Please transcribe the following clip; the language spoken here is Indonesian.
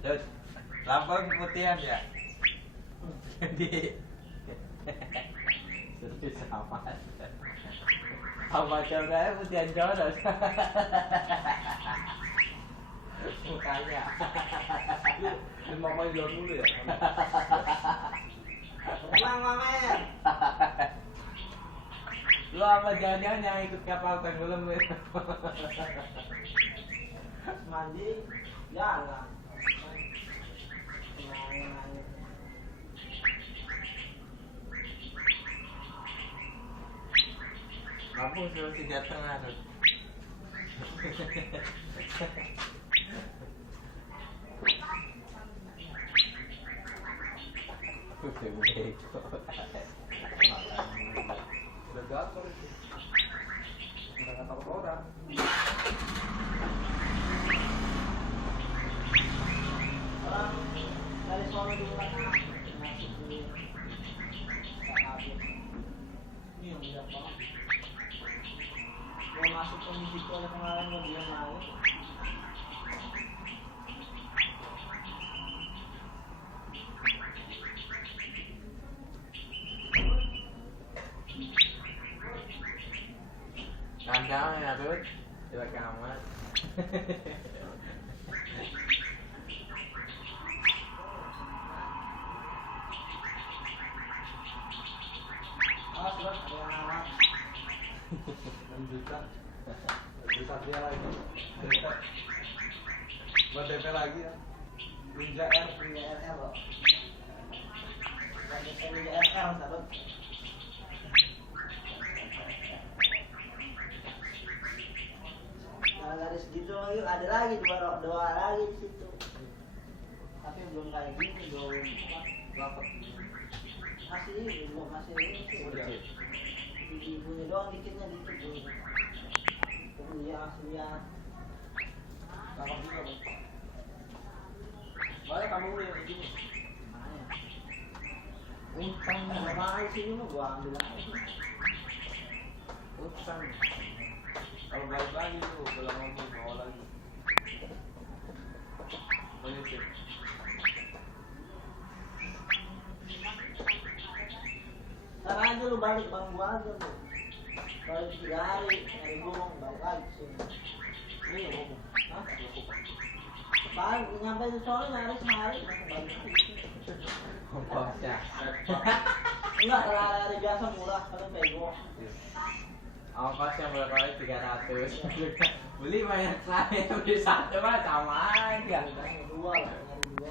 Terus lambang putihan ya. Jadi serius sama. Apa coba putihan jodoh. Mukanya. Ini mama jual dulu ya. Bang Mamer. Lu apa jangan-jangan yang ikut kapal tenggelam lu? Mandi jalan. Kamu suruh tiga tengah tuh. Udah gator itu. Udah nggak tahu orang. Orang dari sono di belakang. Ini yang udah apa? Mau masuk ke situ oleh kemarin mau dia mau. Kandang ya tuh, coba kamar. Ah, sudah ada yang awak. 6 juta. Bisa dia lagi. Buat DP lagi ya. Ninja R. Punya RR loh. Lagi punya RR sahabat. Nah, dari segitu lagi ada lagi dua lagi di situ. Tapi belum kayak gini, belum Berapa? masih ini, belum masih ini sih. Udah. Ibunya doang dikitnya dikit dulu. Kemudian aslinya. Berapa juga bang? Banyak kamu yang begini. Utang, Sama sini mah gua ambil aja. utang. Kalau balik lagi tuh, kalau ngomong bawa lagi. Banyak sih. Ntar aja lu balik bang gua aja lu. Balik 3 hari, nyari burung balik lagi sini. Ini yang ngomong. Hah? Cukup. Balik nyampe di sono nyari sehari, langsung balik lagi. Ongkosnya. Enggak, kalau hari biasa murah, kadang bego. Ongkosnya berapa 300. Beli banyak saya, beli satu mah sama aja. Dua lah.